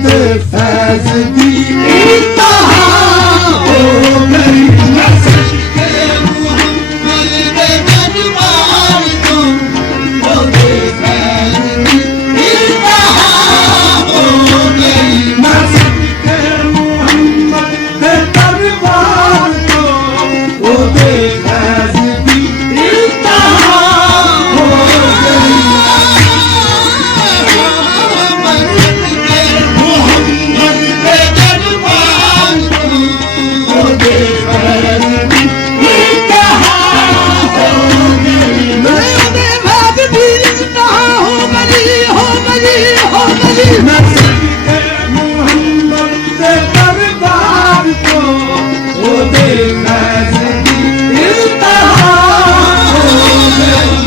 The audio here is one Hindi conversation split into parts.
ओदे फैज दी इंतहा हो गई। सदके मुहम्मद दे दरबार तो ओदे फैज दी इंतहा हो गई। सदके मुहम्मद दे दरबार तो ओदे फैज दी इंतहा हो गई।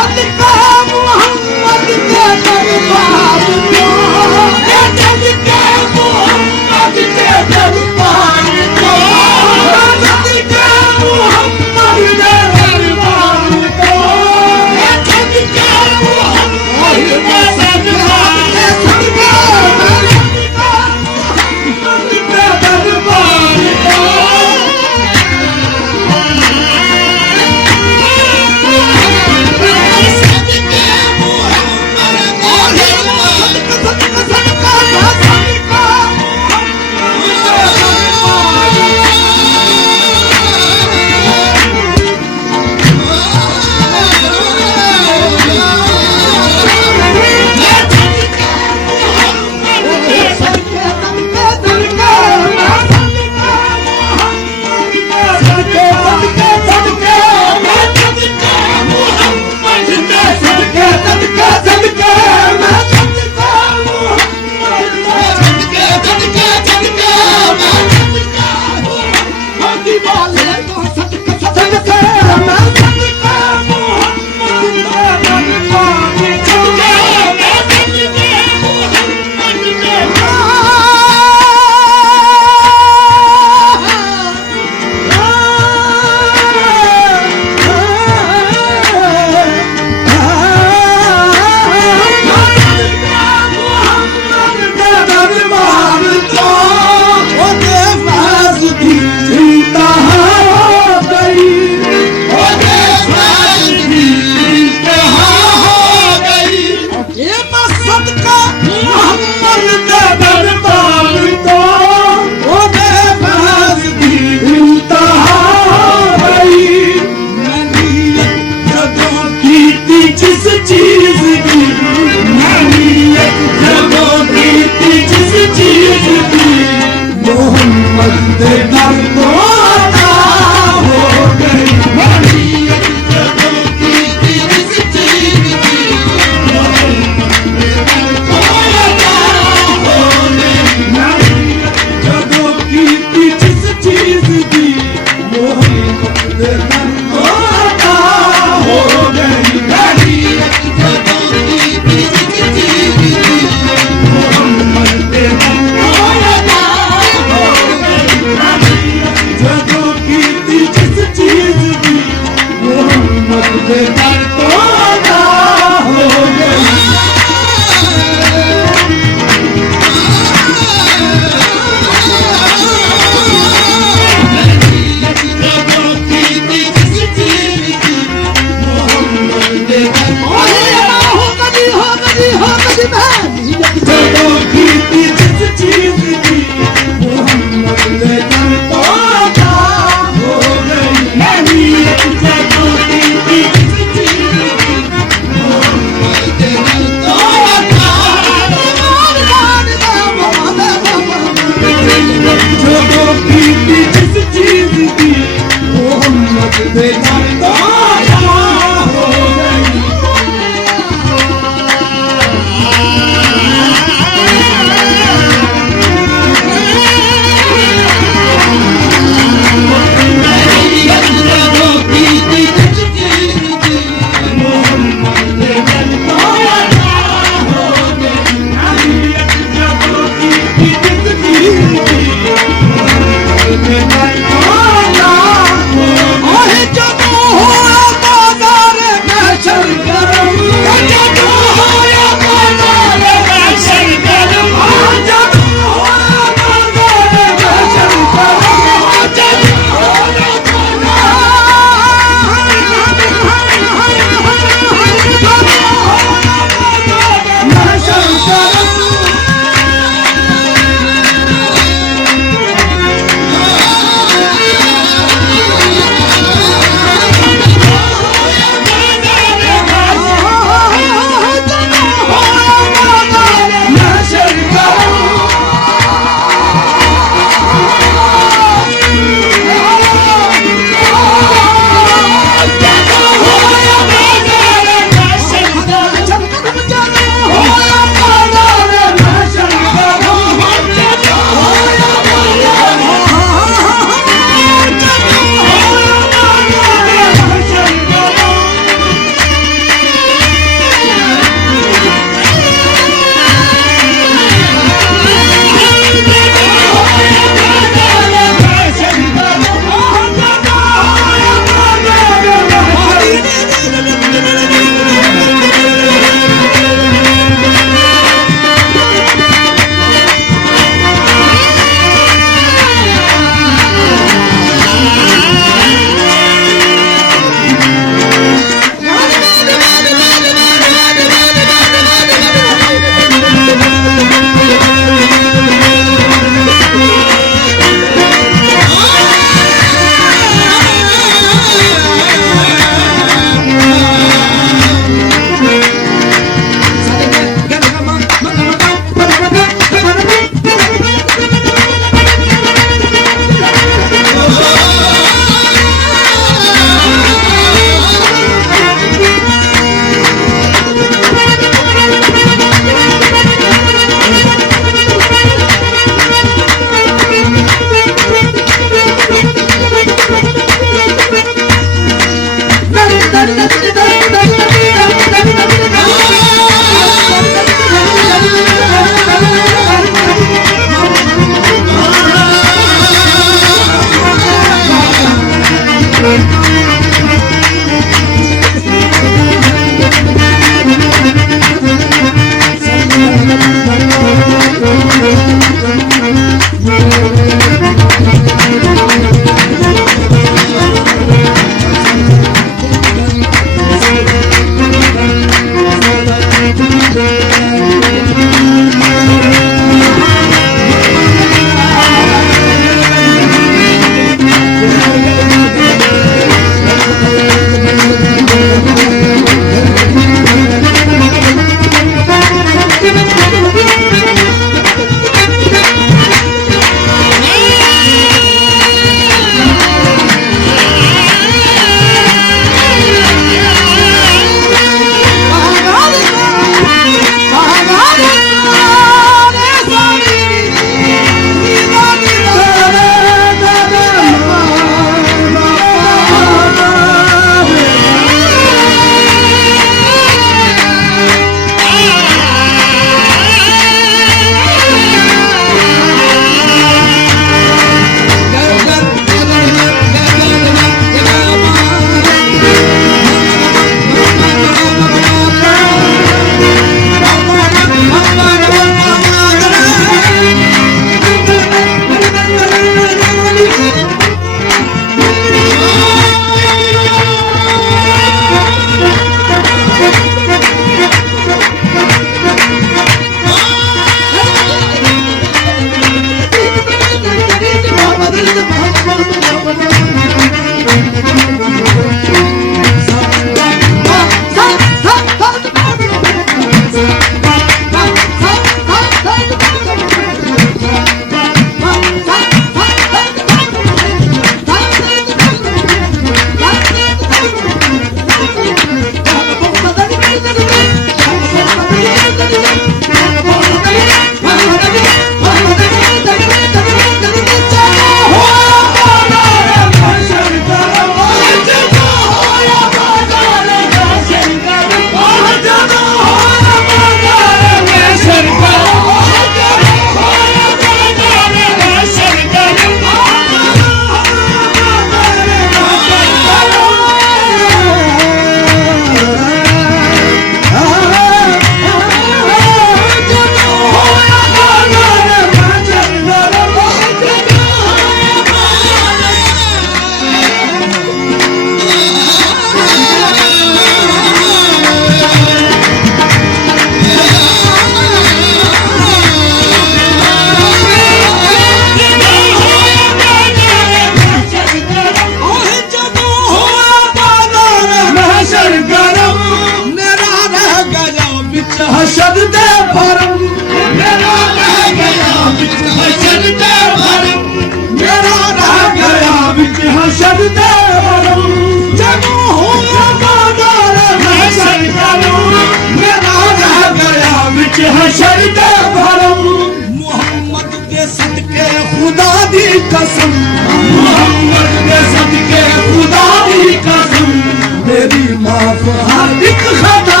माफ हर एक खता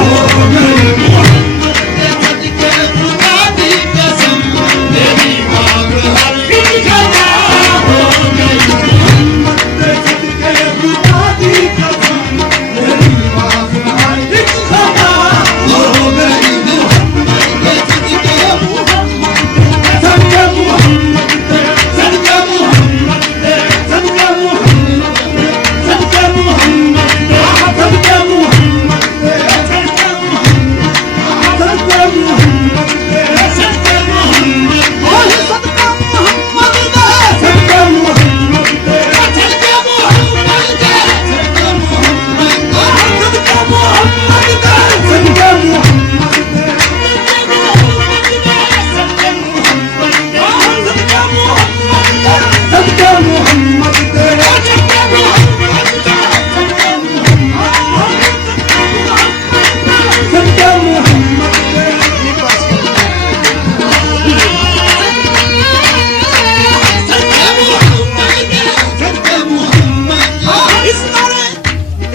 हो गई सदके खुदा दी कसम तेरी माफ हर एक खता हो गई सदके खुदा दी कसम तेरी माफ हर एक खता हो गई सदके मोहम्मद सदके मोहम्मद सदके मोहम्मद सदके मोहम्मद सदके मोहम्मद सदके मोहम्मद सदके मोहम्मद सदके मोहम्मद सदके मोहम्मद ओह सदके मोहम्मद सदके मोहम्मद सदके मोहम्मद सदके मोहम्मद सदके मोहम्मद सदके मोहम्मद सदके मोहम्मद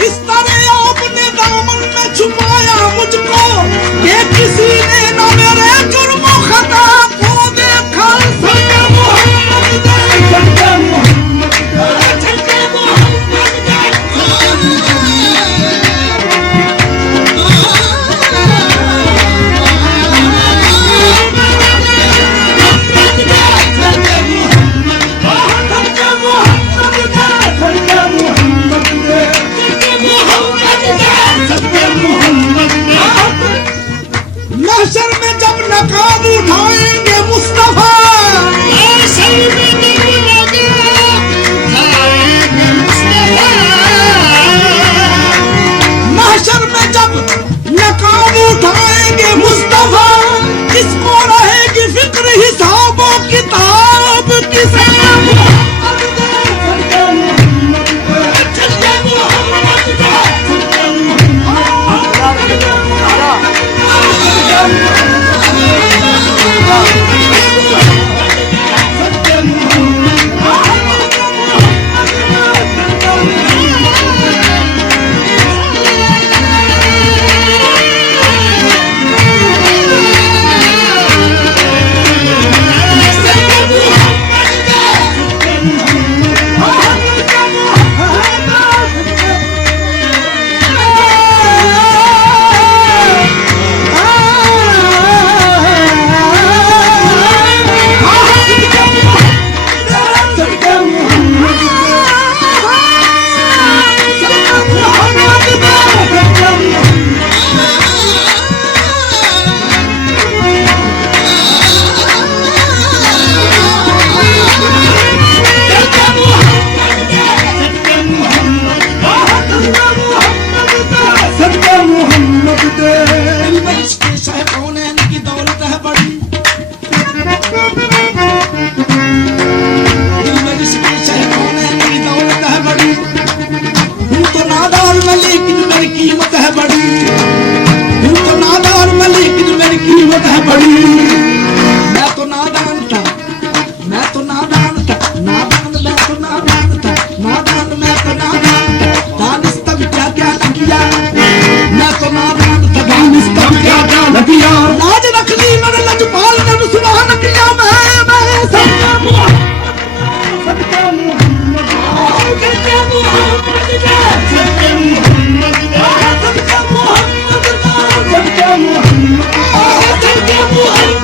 इस तरह आपने दामन में छुपाया मुझको ये किसी ने न मेरे जुर्म खता को देखा सदके मोहम्मद सदके मोहम्मद सदके महशर में जब नकाब उठाएंगे मुस्तफा महशर में जब नकाब उठाएंगे मुस्तफा किसको रहेगी फिक्र हिसाबों किताब की लाज रख ली मैंने लजपाल ने सुबहान किया मैं सदके मोहम्मद सदके मोहम्मद सदके मोहम्मद सदके मोहम्मद सदके मोहम्मद सदके मोहम्मद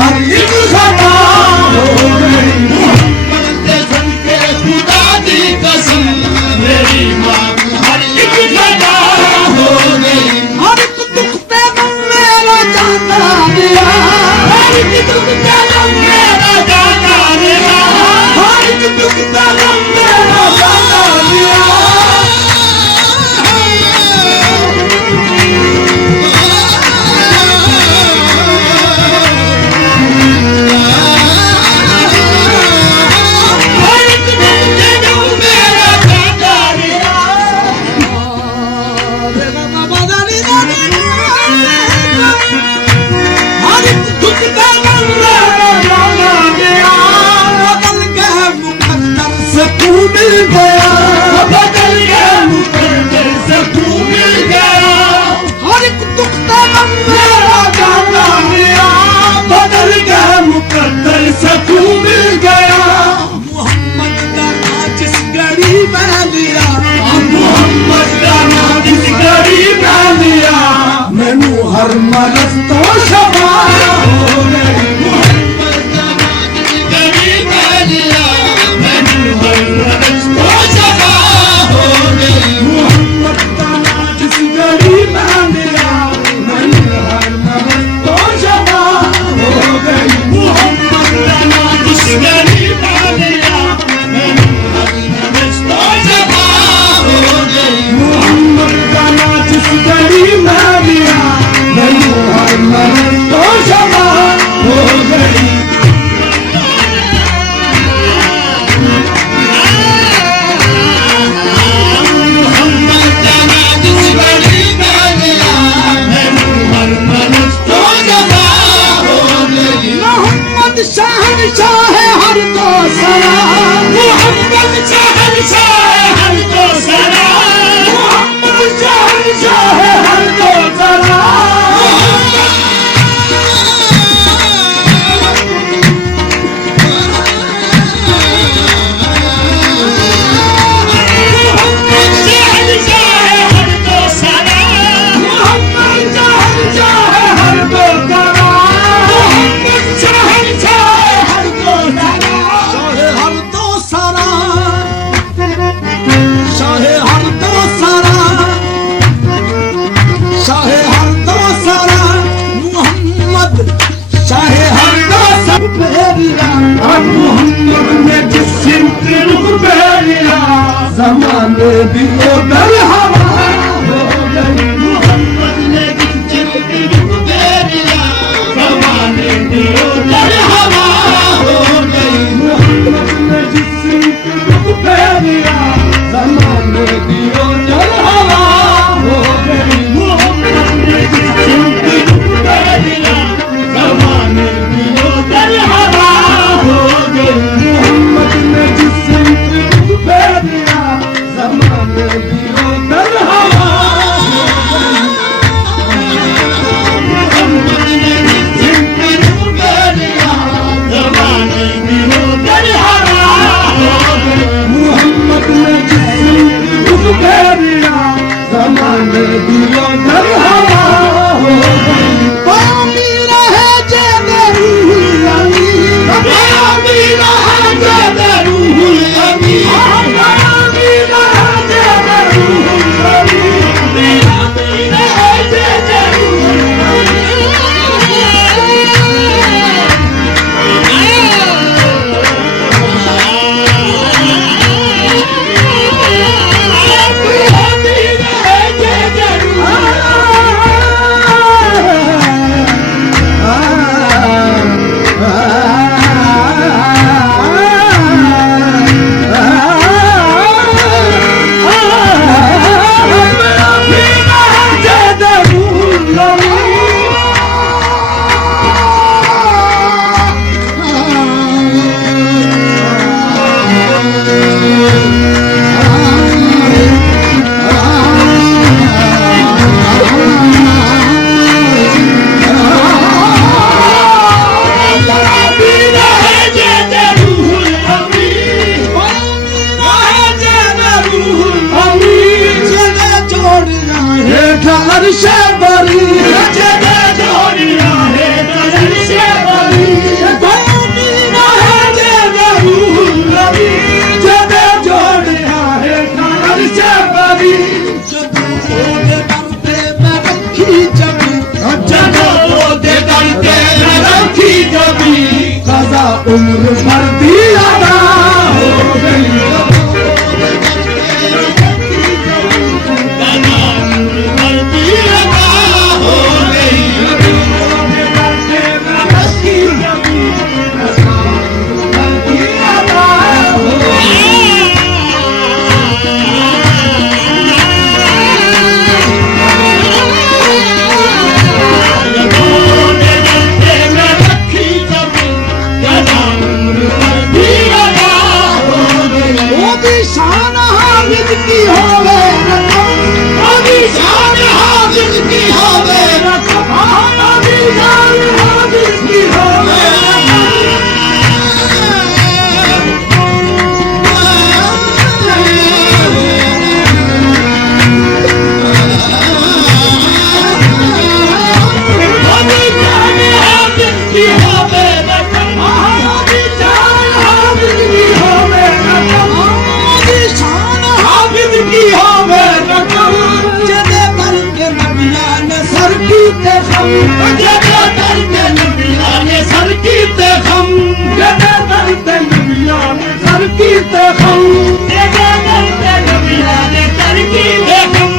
हर एक खता हो गई। मोहम्मद के सदके खुदा दी कसम मेरी माँ हर एक खता हो गई। हर एक दुख पे गम मेरा जाता गया, हर एक दुख का गम मेरा जाता गया। हर एक दुख पे गम मेरा जाता गया। हर एक दुख का गम मेरा जाता गया। हर एक दुख पे गम मेरा जाता गया। बदल गया मुकद्दर से तू मिल गया, बदल गया मुकद्दर से तू मिल गया। हर एक दुख पे गम मेरा जाता गया। बदल गया मुकद्दर से तू मिल गया। मोहम्मद का नाम जिस घड़ी में लिया, मोहम्मद का नाम जिस घड़ी में लिया, मैनू हर मरज तो शफा हो गई। मोहम्मद का नाम जिस घड़ी में लिया, मैनू हर मरज तो शफा हो गई। मोहम्मद का नाम जिस घड़ी में लिया, मैनू हर मरज तो शफा हो गई। मोहम्मद का नाम जिस घड़ी में लिया, मैनू हर मरज तो शफा हो गई। मोहम्मद का नाम जिस घड़ी में लिया, मैनू हर मरज तो शफा हो गई। मोहम्मद का नाम जिस घड़ी में लिया, मैनू हर मरज तो शफा हो गई। मोहम्मद शहंशाह हर तो सरा, मोहम्मद शहंशाह हर को सरा। मोहम्मद शहंशाह हर तो सरा। मोहम्मद शहंशाह हर को सरा। मोहम्मद शहंशाह हर तो सरा। मोहम्मद शहंशाह हर को सरा। शाह हर तो सरा, शाह हर तो सरा, शाह हर तो सरा। मोहम्मद शाह हर तो सरा। मोहम्मद ने जिस सिमत रुख फेरिया, ज़माने दी उधर हवा हो गई। मोहम्मद ने जिस रुख फेरिया, ज़माने दी उधर हवा हो गई। मोहम्मद ने जिस सिमत रुख फेरिया, ज़माने दी उधर हवा हो गई। मोहम्मद ने जिस रुख फेरिया, ज़माने दी उधर हवा हो गई। मोहम्मद ने जिस सिमत रुख फेरिया, ज़माने दी उधर हवा हो गई। मोहम्मद ने जिस रुख जगह दर्द नबिया ने सर की तखम जगह दर्द नबिया ने सर की तखम जगह दर्द नबिया ने सर की तखम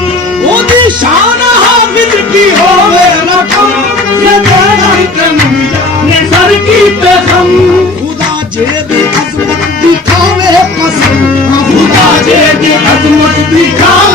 ओदी शान हाफिज की होवे रकम जगह दर्द नबिया ने सर की तखम खुदा जे दी अजमत दिखावे कसम खुदा जे दी अजमत दिखावे